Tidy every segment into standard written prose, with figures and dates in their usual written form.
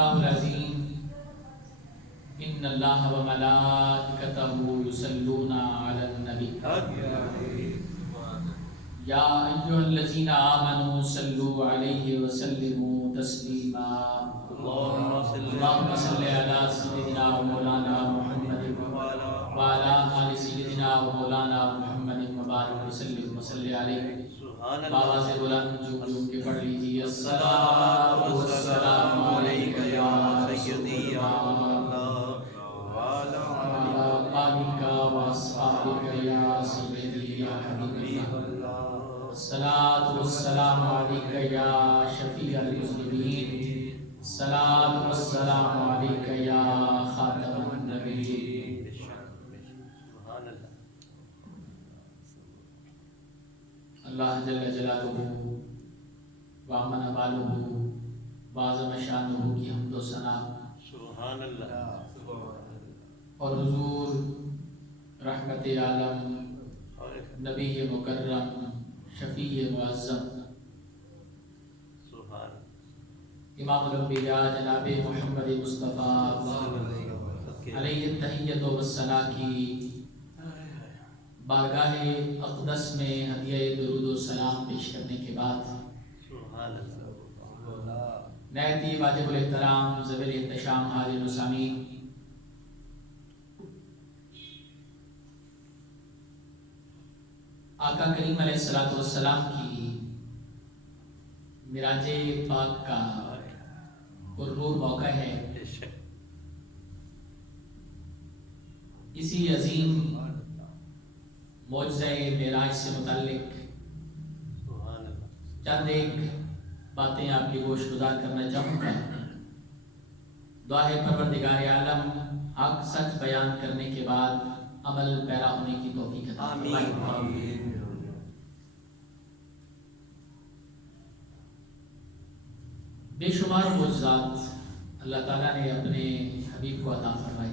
اللہ العظیم ان اللہ و ملائکتہ یصلون علی النبی یا ایھا الذین آمنوا صلوا علیہ وسلموا تسلیما اللہم صل علی سیدنا و مولانا محمد وعلی آل سیدنا و مولانا محمد مبارک وسلم وصلی علیہ. بابا سے بلند جھوم کے پڑھ لیجیے الصلاۃ والسلام علیک یا سیدی یا وعلی آلک واصحابک یا سیدی یا حبیب اللہ. الصلاۃ والسلام علیک یا شفیع المذنبین. الصلاۃ والسلام علیک یا خاتم النبیین. اللہ جل جلالہ وامن والہ وعظم شانہ کی حمد و ثنا سبحان اللہ اور حضور رحمت عالم نبی مکرم شفیع معظم امام الانبیاء جناب محمد مصطفیٰ علیہ التحیۃ والثناء کی بارگاہ اقدس میں ہدیہ درود و سلام پیش کرنے کے بعد نہایت ہی واجب الاحترام ذویل احتشام حاضرین و سامعین، آقا کریم علیہ الصلوۃ والسلام کی معراج پاک کا پرنور موقع ہے. اسی عظیم معجزہ معراج سے متعلق چند ایک باتیں آپ کی گوش گزار کرنا چاہوں گا. دعا ہے پروردگار عالم حق سچ بیان کرنے کے بعد عمل پیرا ہونے کی توفیق عطا فرمائے. بے شمار معجزات اللہ تعالیٰ نے اپنے حبیب کو عطا فرمائے،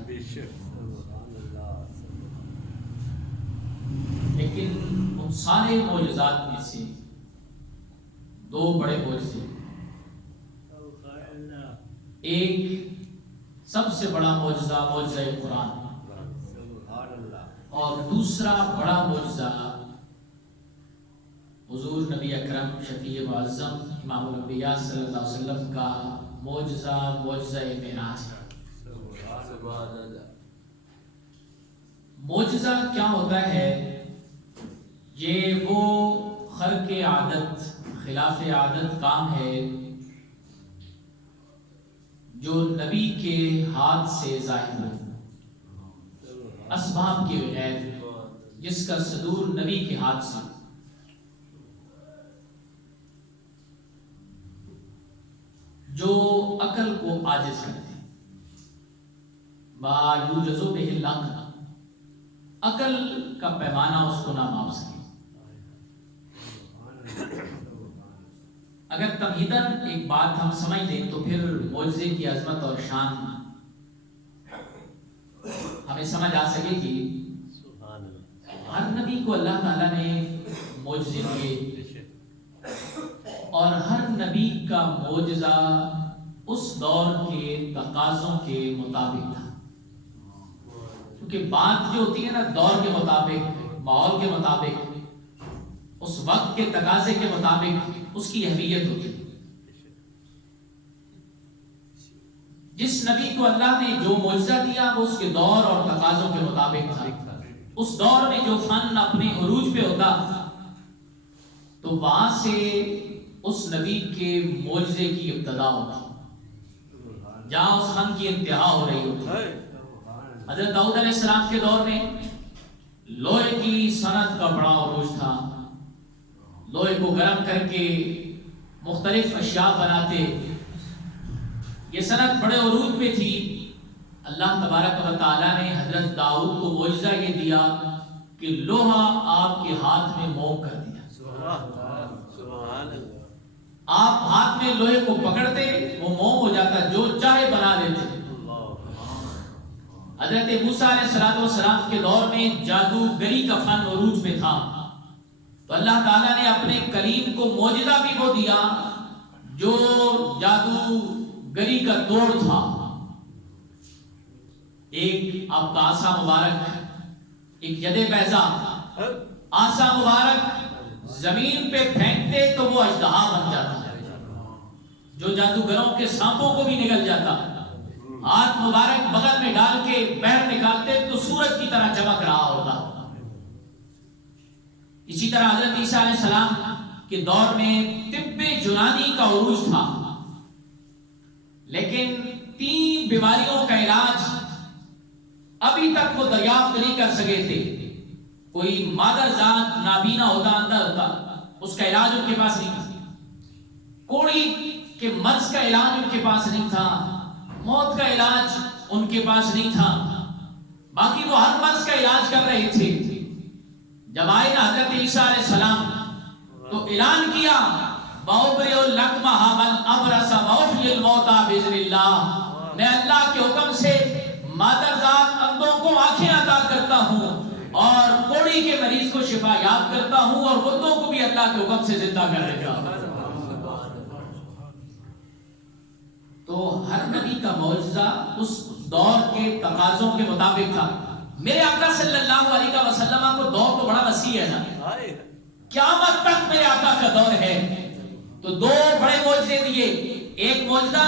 لیکن ان سارے معجزات میں سے دو بڑے معجزے، ایک سب سے بڑا معجزہ معجزہ قرآن، اور دوسرا بڑا معجزہ حضور نبی اکرم شفیع معظم امام الانبیاء صلی اللہ علیہ وسلم کا معجزہ معجزہ معراج. معجزہ کیا ہوتا ہے؟ یہ وہ خرق عادت خلاف عادت کام ہے جو نبی کے ہاتھ سے ظاہر ہو، اسباب کے بغیر، جس کا صدور نبی کے ہاتھ سے. جو عقل کو عاجز کرتے ہیں، ما یوجز بہ العقل، عقل کا پیمانہ اس کو نہ ماپ سکے. اگر تمہیداً ایک بات ہم سمجھ لیں تو پھر معجزے کی عظمت اور شان ہمیں سمجھ آ سکے گی. ہر نبی کو اللہ تعالیٰ نے معجزے دیے اور ہر نبی کا معجزہ اس دور کے تقاضوں کے مطابق تھا، کیونکہ بات جو ہوتی ہے نا دور کے مطابق، ماحول کے مطابق، اس وقت کے تقاضے کے مطابق اس کی اہمیت ہوتی ہے. جس نبی کو اللہ نے جو معجزہ دیا وہ اس کے دور اور تقاضوں کے مطابق تھا. اس دور میں جو فن اپنے عروج پہ ہوتا تو وہاں سے اس نبی کے معجزے کی ابتدا ہوتی، جہاں اس فن کی انتہا ہو رہی ہوتی. حضرت داؤد علیہ السلام کے دور میں لوہے کی صنعت کا بڑا عروج تھا. لوہے کو گرم کر کے مختلف اشیاء بناتے، یہ صنعت بڑے عروج میں تھی. اللہ تبارک و تعالیٰ نے حضرت داؤد کو معجزہ یہ دیا کہ لوہا آپ کے ہاتھ میں موم کر دیا. آپ ہاتھ میں لوہے کو پکڑتے وہ موم ہو جاتا، جو چاہے بنا لیتے. حضرت موسیٰ علیہ السلام کے دور میں جادوگری کا فن عروج میں تھا، تو اللہ تعالیٰ نے اپنے کلیم کو معجزہ بھی وہ دیا جو جادو گری کا توڑ تھا. ایک آپ کا آسا مبارک, ایک ید بیضا, آسا مبارک زمین پہ پھینکتے تو وہ اژدہا بن جاتا, جو جادوگروں کے سانپوں کو بھی نگل جاتا. ہاتھ مبارک بغل میں ڈال کے پیر نکالتے تو سورج کی طرح چمک رہا ہوتا. اسی طرح حضرت عیسیٰ علیہ السلام کے دور میں طب یونانی کا عروج تھا, لیکن 3 بیماریوں کا علاج ابھی تک وہ دریافت نہیں کر سکے تھے. کوئی مادر ذات نابینا ہوتا, اندھا ہوتا, اس کا علاج ان کے پاس نہیں تھا. کوڑی کے مرض کا علاج ان کے پاس نہیں تھا. موت کا علاج ان کے پاس نہیں تھا. باقی وہ ہر مرض کا علاج کر رہے تھے. جب آئے نا حضرت عیسیٰ علیہ السلام تو اعلان کیا بَأُبْرِئُ الْأَكْمَحَ وَالْأَبْرَصَ وَأُحْيِي الْمَوْتَى بِإِذْنِ اللَّهِ, میں اللہ کے حکم سے مادر ذات اندھوں کو آنکھیں عطا کرتا ہوں اور کوڑی کے مریض کو شفا یاب کرتا ہوں اور مردوں کو بھی اللہ کے حکم سے زندہ کر دے گا. تو ہر نبی کا معجزہ اس دور کے تقاضوں کے مطابق تھا. میرے آقا صلی اللہ علیہ وسلم کو دور تو بڑا وسیع ہے نا, قیامت تک میرے آقا کا دور ہے. تو 2 بڑے معجزے دیے, ایک معجزہ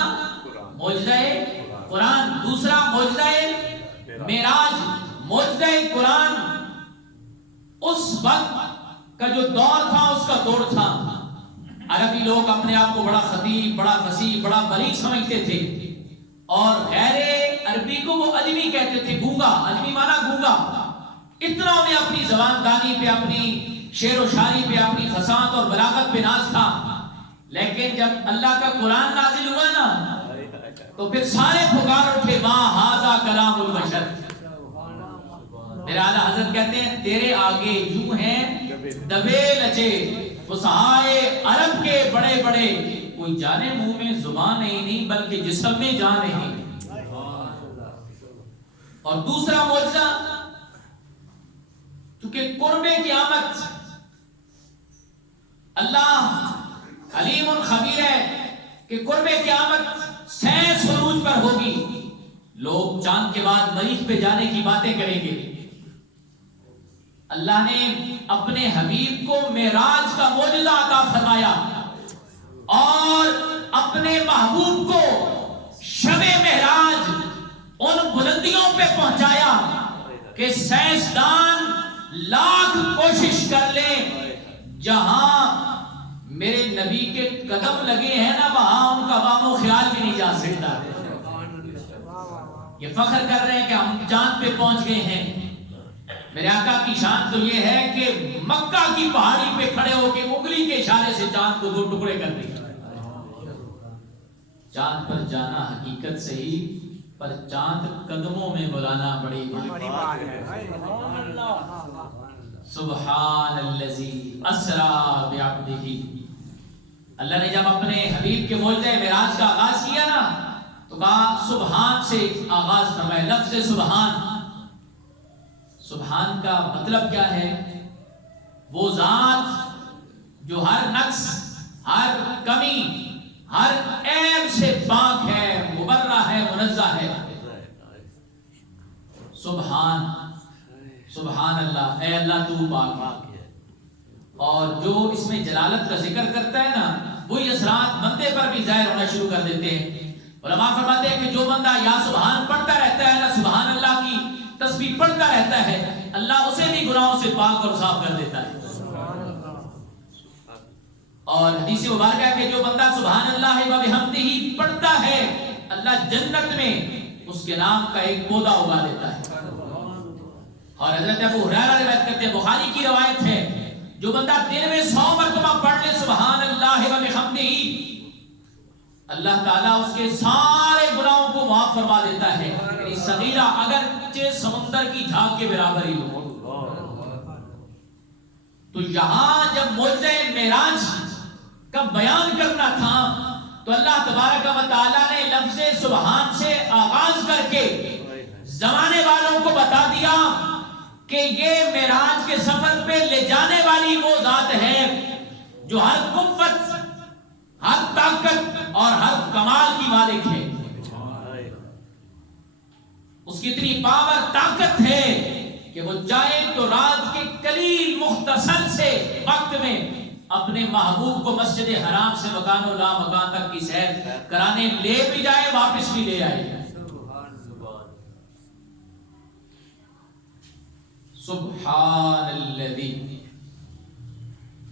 معجزہ قرآن, دوسرا معجزہ معراج. معجزہ قرآن اس وقت کا جو دور تھا اس کا دور تھا. عربی لوگ اپنے آپ کو بڑا خطیب, بڑا فصیح, بڑا بلیغ سمجھتے تھے اور غیر عربی کو وہ اجمی کہتے تھے, گونگا. اجمی مانا گونگا. اتنا انہیں اپنی زبان دانی پہ, اپنی شعر و شاعری پہ, اپنی فصاحت اور بلاغت پہ ناز تھا. لیکن جب اللہ کا قرآن نازل ہوا نا تو پھر سارے پکار اٹھے ما ھذا کلام البشر. میرے اعلیٰ حضرت کہتے ہیں تیرے آگے یوں ہیں دبے لچے فصحائے عرب کے بڑے بڑے, کوئی جانے منہ میں زبان نہیں بلکہ جسم میں جان نہیں. اور دوسرا معجزہ کیونکہ قرب قیامت اللہ علیم خبیر ہے کہ قرب قیامت سینس عروج پر ہوگی. لوگ چاند کے بعد مریخ پہ جانے کی باتیں کریں گے. اللہ نے اپنے حبیب کو معراج کا معجزہ عطا فرمایا اور اپنے محبوب کو شب معراج ان بلندیوں پہ پہنچایا کہ سائنسدان لاکھ کوشش کر لیں, جہاں میرے نبی کے قدم لگے ہیں نا وہاں ان کا وام و خیال بھی نہیں جا سکتا. یہ فخر کر رہے ہیں کہ ہم چاند پہ پہنچ گئے ہیں. میرے آقا کی شان تو یہ ہے کہ مکہ کی پہاڑی پہ کھڑے ہو کے انگلی کے اشارے سے چاند کو 2 ٹکڑے کر دیں. چاند پر جانا حقیقت سے ہی, پر چاند قدموں میں بلانا بڑی بات ہے. سبحان الذی اسری بعبدہ. اللہ نے جب اپنے حبیب کے معجزہ معراج کا آغاز کیا نا تو کہا سبحان سے آغاز فرمائے. لفظ سبحان, سبحان کا مطلب کیا ہے؟ وہ ذات جو ہر نقص, ہر کمی, ہر عیب سے پاک ہے, مبرہ ہے, منزہ ہے. سبحان, سبحان اللہ, اے اللہ تو پاک ہے. اور جو اس میں جلالت کا ذکر کرتا ہے نا وہی اثرات بندے پر بھی ظاہر ہونا شروع کر دیتے ہیں. علماء فرماتے ہیں کہ جو بندہ یا سبحان پڑھتا رہتا ہے نا, سبحان اللہ کی تسبیح پڑھتا رہتا ہے, اللہ اسے بھی گناہوں سے پاک اور صاف کر دیتا ہے. اور حدیث مبارکہ ہے کہ جو بندہ سبحان اللہ و بحمدہ پڑھتا ہے اللہ جنت میں اس کے نام کا ایک پودا اگا دیتا ہے. اور حضرت ابو ہریرہ روایت کرتے ہیں, بخاری کی روایت ہے, جو بندہ دن میں 100 مرتبہ پڑھ لے سبحان اللہ و بحمدہ, اللہ تعالیٰ اس کے سارے گناہوں کو معاف فرما دیتا ہے. یعنی صغیرہ اگرچہ سمندر کی جھاگ کے برابر ہی ہو. تو یہاں جب معجزہ معراج کا بیان کرنا تھا تو اللہ تبارک و تعالیٰ نے لفظ سبحان سے آغاز کر کے زمانے والوں کو بتا دیا کہ یہ معراج کے سفر پہ لے جانے والی وہ ذات ہے جو ہر قوت ہر طاقت اور ہر کمال کی مالک ہے. اس کی اتنی پاور طاقت ہے کہ وہ چاہے تو رات کے قلیل مختصر سے وقت میں اپنے محبوب کو مسجد حرام سے مکان و لا مکان تک کی سیر کرانے لے بھی جائے، واپس بھی لے آئے. سبحان الذی،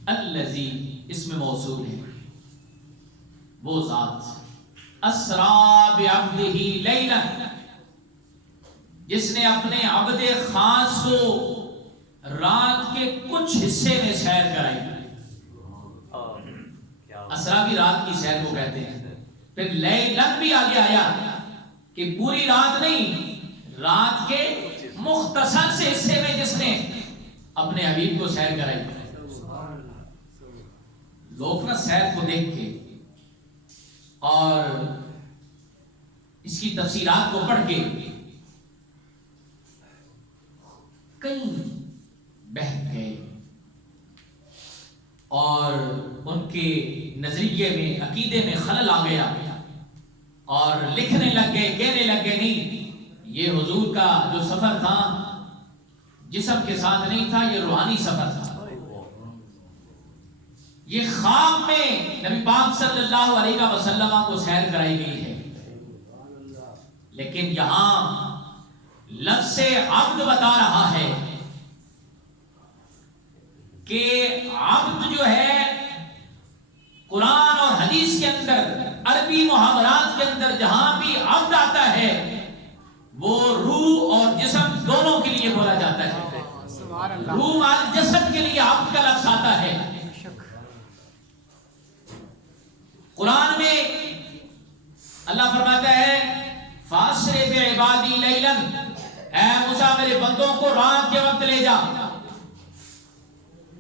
الذی اس میں موصول ہے، وہ ذات اسرا بعبدہ لیلا، جس نے اپنے عبد خاص کو رات کے کچھ حصے میں سیر کرائی. اسرا بھی رات کی سیر کو کہتے ہیں. پھر لیلن بھی آگے آیا کہ پوری رات نہیں، رات کے مختصر سے حصے میں جس نے اپنے حبیب کو سیر کرائی. لوگ نا سیر کو دیکھ کے اور اس کی تفسیرات کو پڑھ کے کئی بہک گئے اور ان کے نظریے میں، عقیدے میں خلل آ گیا اور لکھنے لگ گئے، کہنے لگ گئے نہیں، یہ حضور کا جو سفر تھا جسم کے ساتھ نہیں تھا، یہ روحانی سفر تھا. یہ خواب میں نبی پاک صلی اللہ علیہ وسلم کو سیر کرائی گئی ہے. لیکن یہاں لفظ عبد بتا رہا ہے کہ عبد جو ہے قرآن اور حدیث کے اندر، عربی محاورات کے اندر جہاں بھی عبد آتا ہے وہ روح اور جسم دونوں کے لیے بولا جاتا ہے. روح اور جسد کے لیے عبد کا لفظ آتا ہے. قرآن میں اللہ فرماتا ہے فاسر بعبادی لیلن، اے موسیٰ میرے بندوں کو رات کے وقت لے جا.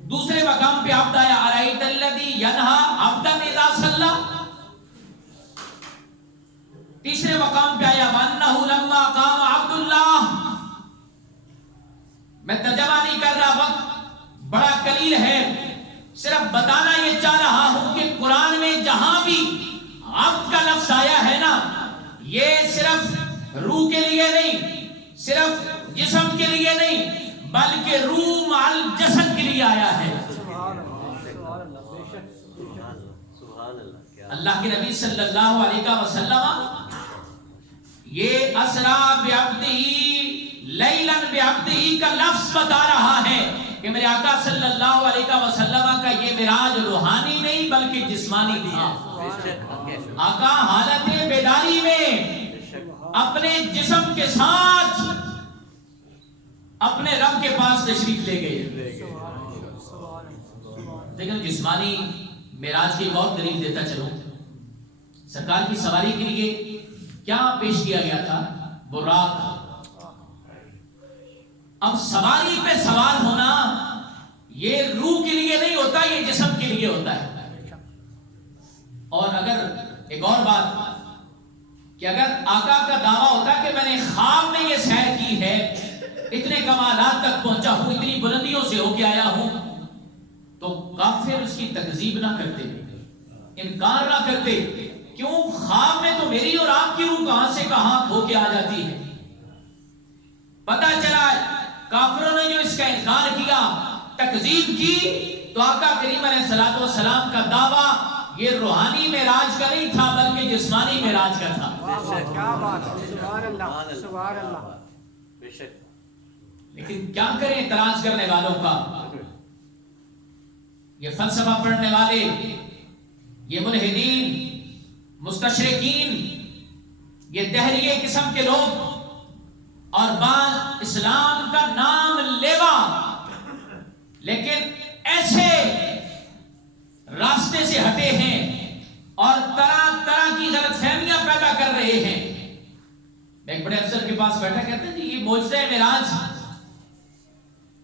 دوسرے مقام پہ عبد آیا ارائیت الذی ینہا عبدا اذا صلی. تیسرے مقام پہ آیا وانہ لما قام عبد اللہ. میں ترجمہ نہیں کر رہا، وقت بڑا قلیل ہے، صرف بتانا یہ چاہ رہا ہوں کہ قرآن میں جہاں بھی عبد کا لفظ آیا ہے نا، یہ صرف روح کے لیے نہیں، صرف جسم کے لیے نہیں، بلکہ روح مع الجسد کے لیے آیا ہے. اللہ کے نبی صلی اللہ علیہ وسلم یہ اسرا بعبدہ لیلن بعبدہ کا لفظ بتا رہا ہے کہ میرے آقا صلی اللہ علیہ وسلم کا یہ معراج روحانی نہیں بلکہ جسمانی تھا. آقا حالت بیداری میں اپنے جسم کے ساتھ اپنے رب کے پاس تشریف لے گئے. لیکن جسمانی معراج کی ایک اور دلیل دیتا چلوں. سرکار کی سواری کے لیے کیا پیش کیا گیا تھا؟ براق. اب سواری پہ سوار ہونا یہ روح کے لیے نہیں ہوتا، یہ جسم کے لیے ہوتا ہے. اور اگر ایک اور بات کہ اگر آقا کا دعویٰ ہوتا کہ میں نے خواب میں یہ سیر کی ہے، اتنے کمالات تک پہنچا ہوں، اتنی بلندیوں سے ہو کے آیا ہوں، تو کافر اس کی تکذیب نہ کرتے، انکار نہ کرتے. کیوں؟ خواب میں تو میری اور آپ کی روح کہاں سے کہاں ہو کے آ جاتی ہے. پتہ چلا کافروں نے جو اس کا انکار کیا، تکذیب کی، تو آقا کریم علیہ الصلوۃ والسلام کا دعویٰ یہ روحانی معراج کا نہیں تھا بلکہ جسمانی معراج کا تھا. کیا بات ہے، سبحان اللہ، سبحان اللہ. بے شک. لیکن کیا کریں اعتراض کرنے والوں کا؟ یہ فلسفہ پڑھنے والے، یہ ملحدین، مستشرقین، یہ دہریے قسم کے لوگ اور بعض اسلام کا نام لیوا لیکن ایسے راستے سے ہٹے ہیں اور طرح طرح کی غلط فہمیاں پیدا کر رہے ہیں. ایک بڑے افسر کے پاس بیٹھا کہتے ہیں کہ یہ معجزہ معراج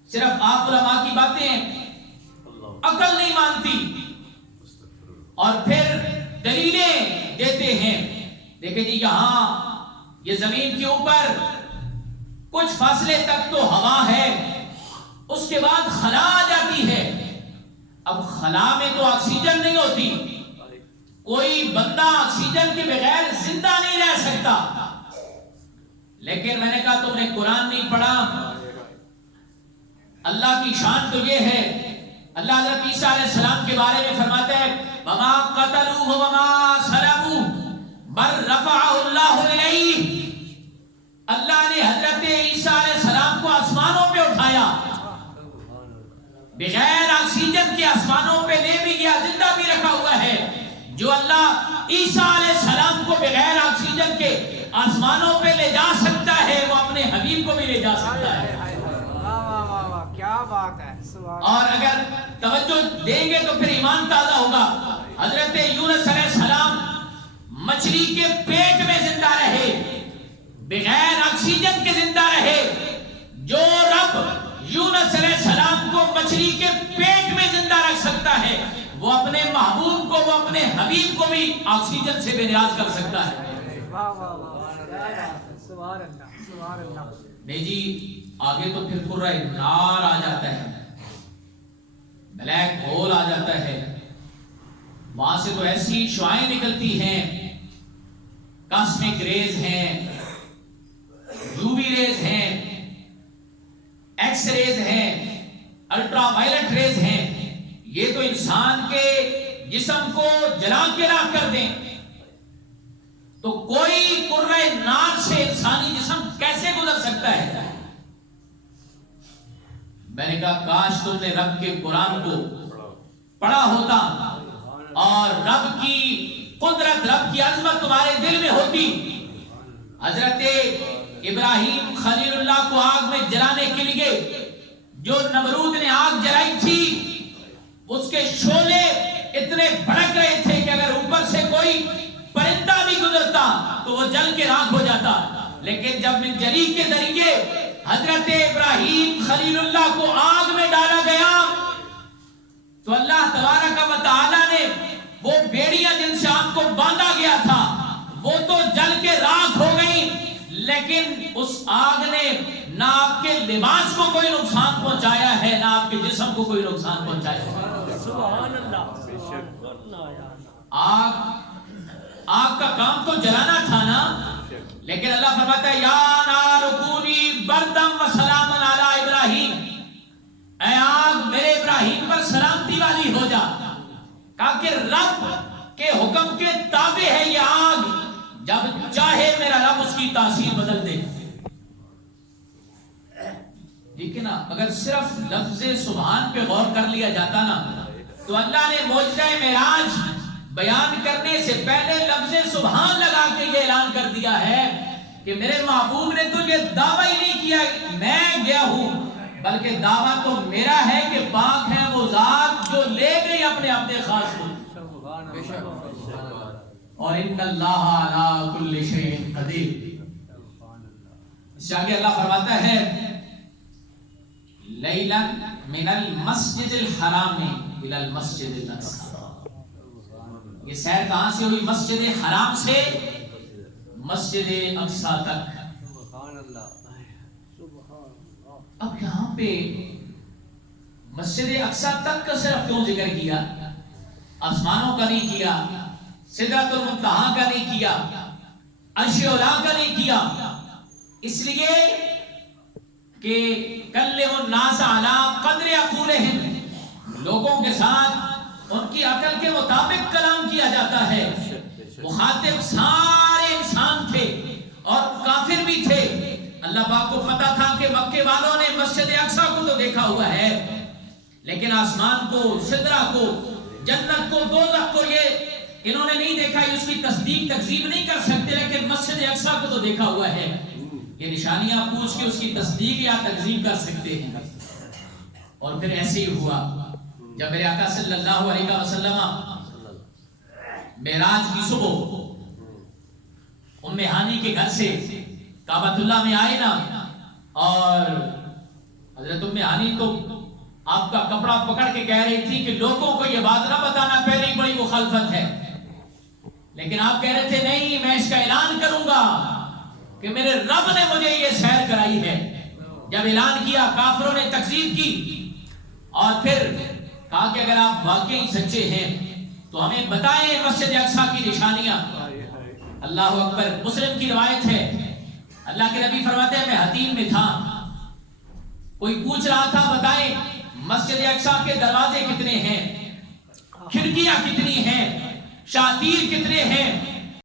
صرف آپ علماء کی باتیں عقل نہیں مانتی، اور پھر دلیلیں دیتے ہیں. دیکھیں جی یہاں یہ زمین کے اوپر کچھ فاصلے تک تو ہوا ہے، اس کے بعد خلا آ جاتی ہے. اب خلا میں تو آکسیجن نہیں ہوتی، کوئی بندہ آکسیجن کے بغیر زندہ نہیں رہ سکتا. لیکن میں نے کہا تم نے قرآن نہیں پڑھا. اللہ کی شان تو یہ ہے، اللہ حضرت عیسیٰ علیہ السلام کے بارے میں فرماتا ہے وما قتلوه وما صلبوه بل رفعه اللہ الیہ. اللہ نے حضرت عیسیٰ علیہ السلام کو آسمانوں پہ اٹھایا، بغیر آکسیجن کے آسمانوں پہ لے بھی گیا، زندہ بھی رکھا ہوا ہے. جو اللہ عیسیٰ علیہ السلام کو بغیر آکسیجن کے آسمانوں پہ لے جا سکتا ہے وہ اپنے حبیب کو بھی لے جا سکتا ہے. کیا بات ہے. اور اگر توجہ دیں گے تو پھر ایمان تازہ ہوگا. حضرت یونس علیہ السلام مچھلی کے پیٹ میں زندہ رہے، بغیر آکسیجن کے زندہ رہے. جو رب یونس علیہ السلام کو مچھلی کے پیٹ میں زندہ رکھ سکتا ہے وہ اپنے محبوب کو، وہ اپنے حبیب کو بھی آکسیجن سے بے نیاز کر سکتا ہے. نہیں جی آگے تو پھر قرہ نار آ جاتا ہے، بلیک ہول آ جاتا ہے. وہاں سے تو ایسی شعاعیں نکلتی ہیں، کاسمک ریز ہیں، یووی ریز ہیں، ایکس ریز ہیں، الٹرا وائلٹ ریز ہیں. یہ تو انسان کے جسم کو جلا کے راکھ کر دیں. تو کوئی قرہ نار سے انسانی جسم کیسے گزر سکتا ہے؟ میں نے کہا کاش تم نے رب کے قرآن کو پڑھا ہوتا اور رب کی قدرت، رب کی عظمت تمہارے دل میں ہوتی. حضرت ابراہیم خلیل اللہ کو آگ میں جلانے کے لیے جو نمرود نے آگ جلائی تھی اس کے شعلے اتنے بھڑک رہے تھے کہ اگر اوپر سے کوئی پرندہ بھی گزرتا تو وہ جل کے راکھ ہو جاتا. لیکن جب من جلیل کے ذریعے حضرت ابراہیم خلیل اللہ کو آگ میں ڈالا گیا تو اللہ تبارک و تعالی نے وہ بیڑیاں جن سے آپ کو باندھا گیا تھا وہ تو جل کے راکھ ہو گئی، لیکن اس آگ نے نہ آپ کے لباس کو کوئی نقصان پہنچایا ہے نہ آپ کے جسم کو کوئی نقصان پہنچایا ہے. سبحان اللہ. آگ کا کام تو جلانا تھا نا، لیکن اللہ فرماتا ہے یا نار کونی بردم و سلام علی ابراہیم، اے آگ میرے ابراہیم پر سلامتی والی ہو جا. کہا کہ رب کے حکم کے تابع ہے یہ آگ، جب چاہے میرا رب اس کی تاثیر بدل دے. ٹھیک ہے نا. اگر صرف لفظ سبحان پہ غور کر لیا جاتا نا تو اللہ نے معجزہ معراج بیان کرنے سے پہلے لفظ سبحان لگا کے یہ اعلان کر دیا ہے کہ میرے محبوب نے تو یہ دعویٰ ہی نہیں کیا میں گیا ہوں، بلکہ دعویٰ تو میرا ہے کہ پاک ہے وہ ذات جو لے گئی اپنے اپنے خاص کو. اور ان اللہ علی کل شیء قدیر. اس سے آگے اللہ فرماتا ہے لیلا من المسجد الحرام الى المسجد الاقصی. یہ سیر کہاں سے ہوئی؟ مسجد حرام سے مسجد اقصی تک. اب یہاں پہ مسجد اقصی تک کا صرف کیوں ذکر کیا؟ آسمانوں کا نہیں کیا، سدرۃ المنتہا کا نہیں کیا، عرش اولا کا نہیں کیا. اس لیے کہ کلم الناس علی قدر عقولہم، لوگوں کے ساتھ ان کی عقل کے مطابق کلام کیا جاتا ہے. مخاطب سارے انسان تھے اور کافر بھی تھے. اللہ پاک کو پتا تھا کہ مکے والوں نے مسجد اقصی کو تو دیکھا ہوا ہے، لیکن آسمان کو، سدرہ کو، جنت کو، دوزخ کو یہ انہوں نے نہیں دیکھا. اس کی تصدیق تکذیب نہیں کر سکتے، لیکن مسجد اقصی کو تو دیکھا ہوا ہے. یہ نشانیاں پوچھ کے اس کی تصدیق یا تکذیب کر سکتے ہیں. اور پھر ایسے ہی ہوا جب میرے آقا صلی اللہ علیہ وسلم معراج کی صبح ام ہانی کے گھر سے کعبۃ اللہ میں آئے نا، اور حضرت ام ہانی تو آپ کا کپڑا پکڑ کے کہہ رہی تھی کہ لوگوں کو یہ بات نہ بتانا، پہلے ہی بڑی مخالفت ہے. لیکن آپ کہہ رہے تھے نہیں میں اس کا اعلان کروں گا کہ میرے رب نے مجھے یہ سیر کرائی ہے. جب اعلان کیا کافروں نے تکذیب کی اور پھر کہا کہ اگر آپ واقعی سچے ہیں تو ہمیں بتائیں مسجد اقصی کی نشانیاں. اللہ اکبر. مسلم کی روایت ہے, اللہ کے نبی فرماتے ہیں میں حتیم میں تھا, کوئی پوچھ رہا تھا بتائیں مسجد اقصی کے دروازے کتنے ہیں, کھڑکیاں کتنی ہیں, شاتیر کتنے ہیں.